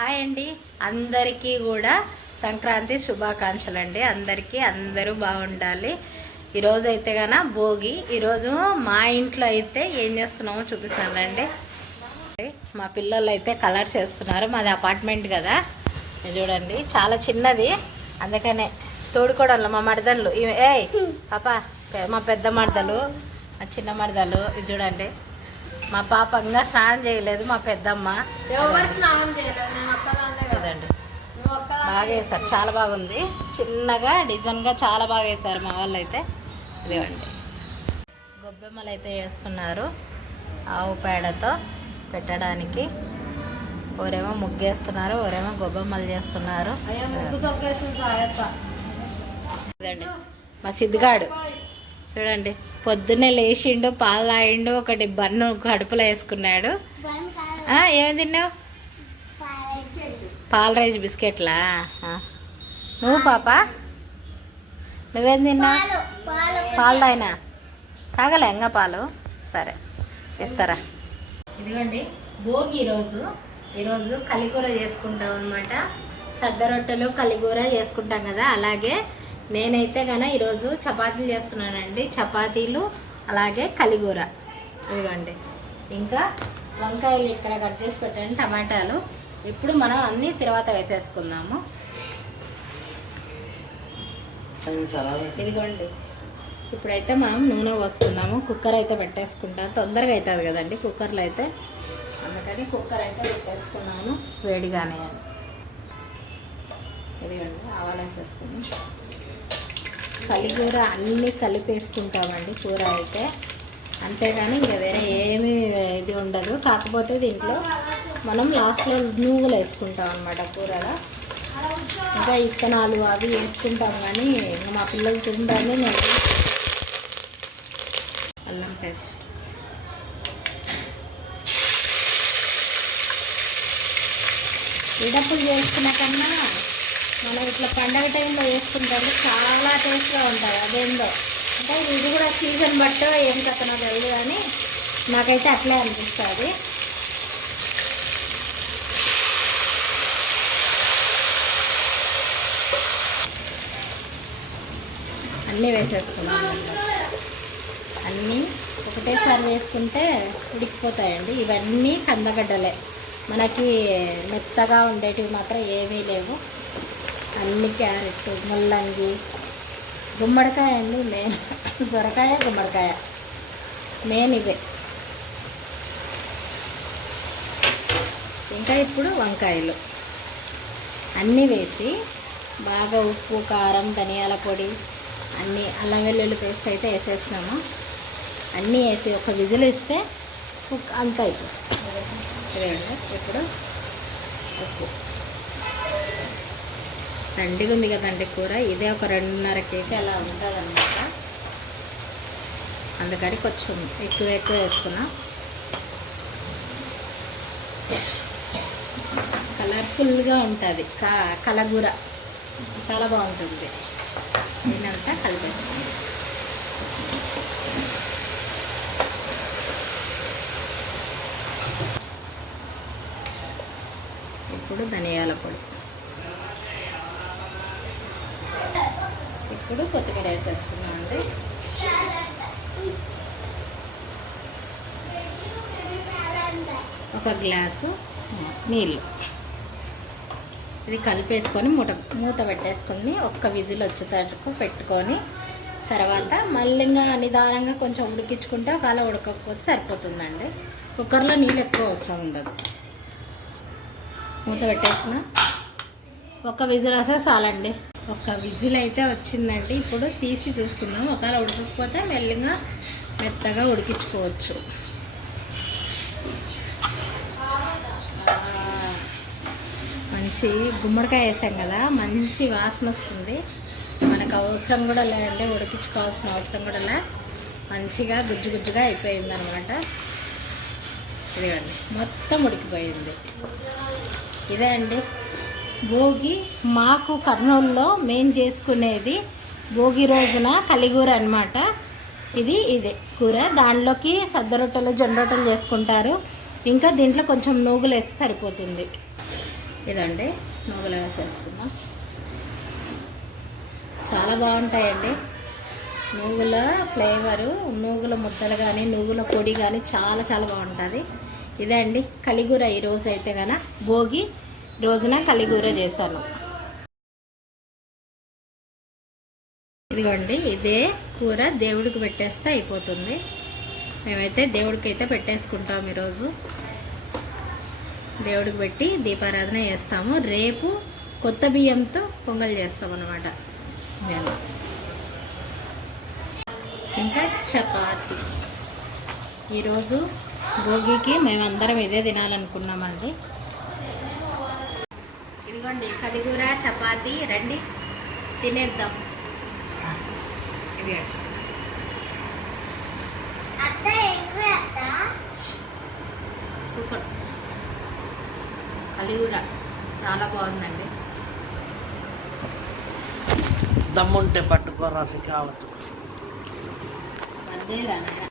Hi అండి. అందరికీ కూడా సంక్రాంతి శుభాకాంక్షలు అండి అందరికీ అందరూ బాగుండాలి. ఈరోజు అయితే గన భోగి. ఈరోజు మా ఇంట్లో అయితే ఏం చేస్తున్నామో చూపిస్తానండి మా పిల్లలు అయితే కలర్స్ వేస్తున్నారు. మాది అపార్ట్మెంట్ కదా. ఇది చూడండి. చాలా చిన్నది. అందుకనే తోడుకోవడంలో మా మరదళ్ళు. ఏ పాపా పాప మా పెద్ద మరదలు మా చిన్న మరదలు. ఇది చూడండి. మా పాప ఇంకా స్నానం చేయలేదు మా పెద్దమ్మ. ఎవరు స్నానం చేయలేదు? నేను ఒక్కదాన్నే కదా. కదండి నువ్వు ఒక్కదాన్నే బాగా వేశారు చాలా బాగుంది. చిన్నగా డిజైన్గా చాలా బాగా వేశారు మా వాళ్ళు అయితే ఇదిగోండి. గొబ్బెమ్మలు అయితే వేస్తున్నారు ఆవు పేడతో పెట్టడానికి. ఓరేమో ముగ్గేస్తున్నారు ఓరేమో గొబ్బెమ్మలు చేస్తున్నారు. ఇదండి మా సిద్ధిగాడు. చూడండి పొద్దున్నే లేచిండు పాలు తాగిండు ఒకటి బన్ను కడుపులో వేసుకున్నాడు. ఆ, ఏమి తిన్నావు? పాల రైస్ బిస్కెట్లా? ఆ. నువ్వు పాప? నువ్వేం తిన్నావు? పాలు తాగినా? తాగలే ఇంకా పాలు. సరే ఇస్తారా? ఇదిగోండి భోగి ఈరోజు. ఈరోజు కలిగూర చేసుకుంటాం అనమాట సద్ద రొట్టెలు కలిగూర చేసుకుంటాం కదా అలాగే నేనైతే గన ఈరోజు చపాతీలు చేస్తున్నానండి. చపాతీలు అలాగే కలిగూర. ఇదిగోండి. ఇంకా వంకాయలు ఇక్కడ కట్ చేసి పెట్టండి టమాటాలు. ఇప్పుడు మనం అన్నీ తర్వాత వేసేసుకుందాము. ఇదిగోండి. ఇప్పుడైతే మనం నూనె పోసుకుందాము. కుక్కర్ అయితే పెట్టేసుకుంటాం. తొందరగా అవుతుంది కదండి కుక్కర్లో అయితే. అందుకని కుక్కర్ అయితే పెట్టేసుకున్నాను. వేడిగానే అని. ఇదిగోండి ఆవాలు వేసేసుకుని కలిగూర అన్నీ కలిపేసుకుంటామండి కూర అయితే. అంతేగాని ఇంకా వేరే ఏమీ ఇది ఉండదు. కాకపోతే దీంట్లో మనం లాస్ట్లో నువ్వులు వేసుకుంటాం అనమాట కూరలో. ఇంకా ఇత్తనాలు అవి వేసుకుంటాం కానీ ఇంకా మా పిల్లలు తింటానే నేను అల్లం పేస్ట్. ఈడప్పుడు చేసుకున్న కన్నా మనం ఇట్లా పండగ టైంలో చేసుకుంటే చాలా టేస్ట్గా ఉంటుంది అదేందో. అంటే ఇది కూడా సీజన్ బట్టో ఏం కథనో తెలియదు కానీ నాకైతే అట్లే అనిపిస్తుంది. అన్నీ వేసేసుకున్నాం. అన్నీ ఒకటేసారి వేసుకుంటే ఉడికిపోతాయండి. ఇవన్నీ కందగడ్డలే. మనకి మెత్తగా ఉండేటివి మాత్రం ఏమీ లేవు. అన్ని క్యారెట్ ముల్లంగి గుమ్మడికాయ అండి మెయిన్. సొరకాయ గుమ్మడికాయ. మెయిన్ ఇవే. ఇంకా ఇప్పుడు వంకాయలు. అన్నీ వేసి బాగా ఉప్పు కారం ధనియాల పొడి అన్నీ అల్లం వెల్లుల్లి పేస్ట్ అయితే వేసేసినాము. అన్నీ వేసి ఒక విజిల్ ఇస్తే కుక్ అంత అయిపోతుంది. ఇప్పుడు ఉప్పు. దండిగా ఉంది కదండి కూర. ఇదే ఒక రెండున్నర కేజీ అలా ఉంటుంది అనమాట అందుకని కొంచెం ఎక్కువ ఎక్కువ వేస్తున్నా. కలర్ఫుల్గా ఉంటుంది. కా కలగూర. చాలా బాగుంటుంది. దీనంతా కలిపేస్తుంది ఇప్పుడు ధనియాల పొడి. ఇప్పుడు కొత్తిమీర వేసేసుకున్నాం అండి. ఒక గ్లాసు నీళ్ళు. ఇది కలిపేసుకొని మూట మూత పెట్టేసుకొని ఒక్క విజిల్ వచ్చేటట్టు పెట్టుకొని తర్వాత మళ్ళీ ఇంకా నిదానంగా కొంచెం ఉడికించుకుంటే ఒకవేళ ఉడకకపోతే సరిపోతుందండి. కుక్కర్లో నీళ్ళు ఎక్కువ అవసరం ఉండదు. మూత పెట్టేసిన. ఒక విజిల్ వస్తే చాలండి. ఒక విజిల్ అయితే వచ్చిందండి. ఇప్పుడు తీసి చూసుకుందాం. ఒకవేళ ఉడకకపోతే మెల్లగా మెత్తగా ఉడికించుకోవచ్చు. మంచి గుమ్మడికాయ వేసాం కదా మంచి వాసన వస్తుంది. మనకు అవసరం కూడా లేదండి ఉడికించుకోవాల్సిన అవసరం కూడా లే. మంచిగా గుజ్జు గుజ్జుగా అయిపోయింది అనమాట ఇదిగండి మొత్తం ఉడికిపోయింది. ఇదే అండి. భోగి మాకు కర్నూలులో మేము చేసుకునేది భోగి రోజున కలిగూర అన్నమాట. ఇది ఇదే కూర. దాంట్లోకి సద్ద రొట్టెలు జొన్న రొట్టెలు చేసుకుంటారు. ఇంకా దీంట్లో కొంచెం నూగులు వేస్తే సరిపోతుంది. ఇదండి నూగులు వేసేసుకుందాం చాలా బాగుంటాయండి. నూగుల ఫ్లేవరు నూగుల ముద్దలు కానీ నూగుల పొడి కానీ చాలా చాలా బాగుంటుంది. ఇదే అండి కలిగూర ఈరోజు అయితే గన. భోగి రోజున కలిగూర చేశాను. ఇదిగోండి ఇదే కూర దేవుడికి పెట్టేస్తే అయిపోతుంది. మేమైతే దేవుడికి అయితే పెట్టేసుకుంటాం ఈరోజు. దేవుడికి పెట్టి దీపారాధన చేస్తాము. రేపు కొత్త బియ్యంతో పొంగల్ చేస్తాం అనమాట మేము ఇంకా చపాతి. ఈరోజు భోగికి మేమందరం ఇదే తినాలనుకున్నామండి. ఇదిగోండి కలిగూర చపాతి రండి తినేద్దాం. సూపర్. కలిగూర చాలా బాగుందండి. దమ్ముంటే పట్టుకోరా కావచ్చు నాయనా?